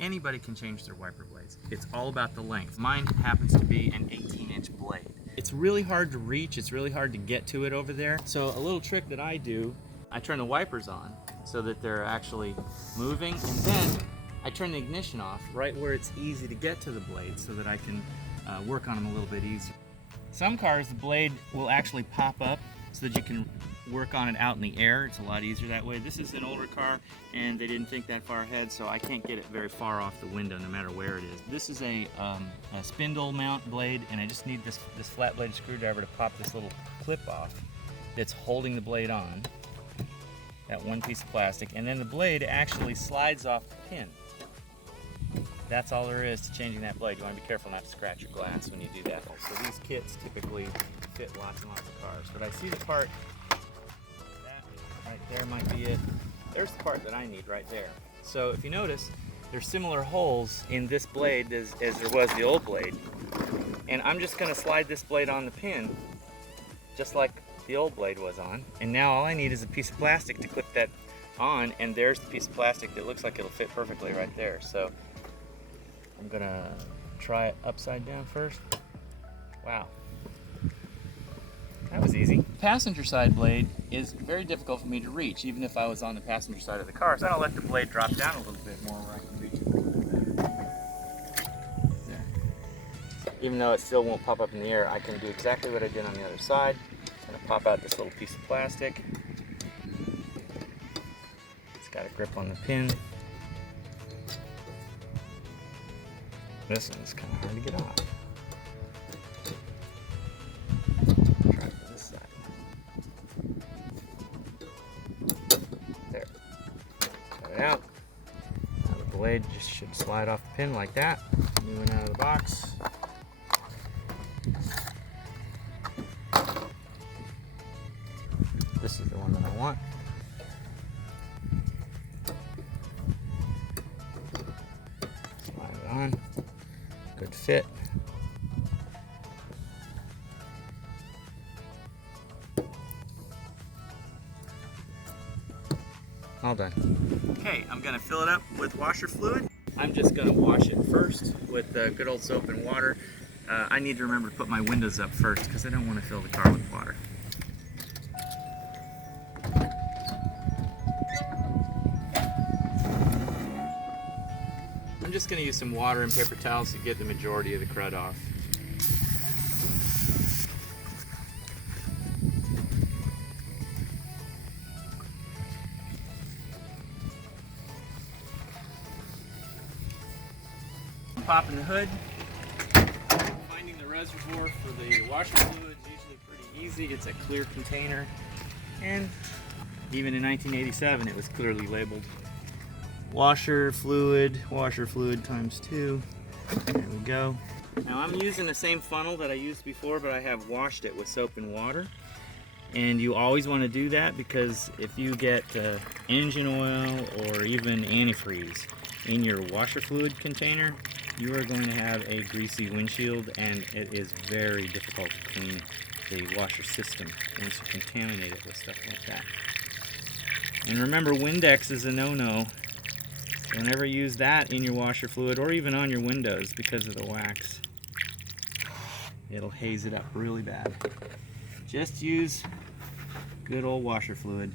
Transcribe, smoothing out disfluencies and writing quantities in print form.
Anybody can change their wiper blades. It's all about the length. Mine happens to be an 18-inch blade. It's really hard to reach, it's really hard to get to it over there. So a little trick that I do, I turn the wipers on so that they're actually moving, and then I turn the ignition off right where it's easy to get to the blade so that I can work on them a little bit easier. Some cars, the blade will actually pop up so that you can work on it out in the air. It's a lot easier that way. This is an older car and they didn't think that far ahead, so I can't get it very far off the window no matter where it is. This is a spindle mount blade, and I just need this flat blade screwdriver to pop this little clip off that's holding the blade on, that one piece of plastic, and then the blade actually slides off the pin. That's all there is to changing that blade. You want to be careful not to scratch your glass when you do that. So these kits typically fit lots and lots of cars. But I see the part, that right there might be it. There's the part that I need right there. So if you notice, there's similar holes in this blade as there was the old blade. And I'm just going to slide this blade on the pin, just like the old blade was on. And now all I need is a piece of plastic to clip that on, and there's the piece of plastic that looks like it'll fit perfectly right there. So I'm gonna try it upside down first. Wow, that was easy. Passenger side blade is very difficult for me to reach, even if I was on the passenger side of the car. So I'll let the blade drop down a little bit more where I can reach it a little bit better. There. Even though it still won't pop up in the air, I can do exactly what I did on the other side. I'm gonna pop out this little piece of plastic. It's got a grip on the pin. This one's kind of hard to get off. Try it from this side. There. Cut it out. Now the blade just should slide off the pin like that. New one out of the box. This is the one that I want. Slide it on. Good fit. All done. Okay, I'm gonna fill it up with washer fluid. I'm just gonna wash it first with good old soap and water. I need to remember to put my windows up first because I don't want to fill the car with water. I'm just going to use some water and paper towels to get the majority of the crud off. I'm popping the hood. Finding the reservoir for the washer fluid is usually pretty easy. It's a clear container, and even in 1987 it was clearly labeled. Washer fluid times 2. There we go. Now I'm using the same funnel that I used before, but I have washed it with soap and water. And you always want to do that because if you get engine oil or even antifreeze in your washer fluid container, you are going to have a greasy windshield, and it is very difficult to clean the washer system once you contaminate it with stuff like that. And remember, Windex is a no-no. Don't ever use that in your washer fluid or even on your windows because of the wax. It'll haze it up really bad. Just use good old washer fluid.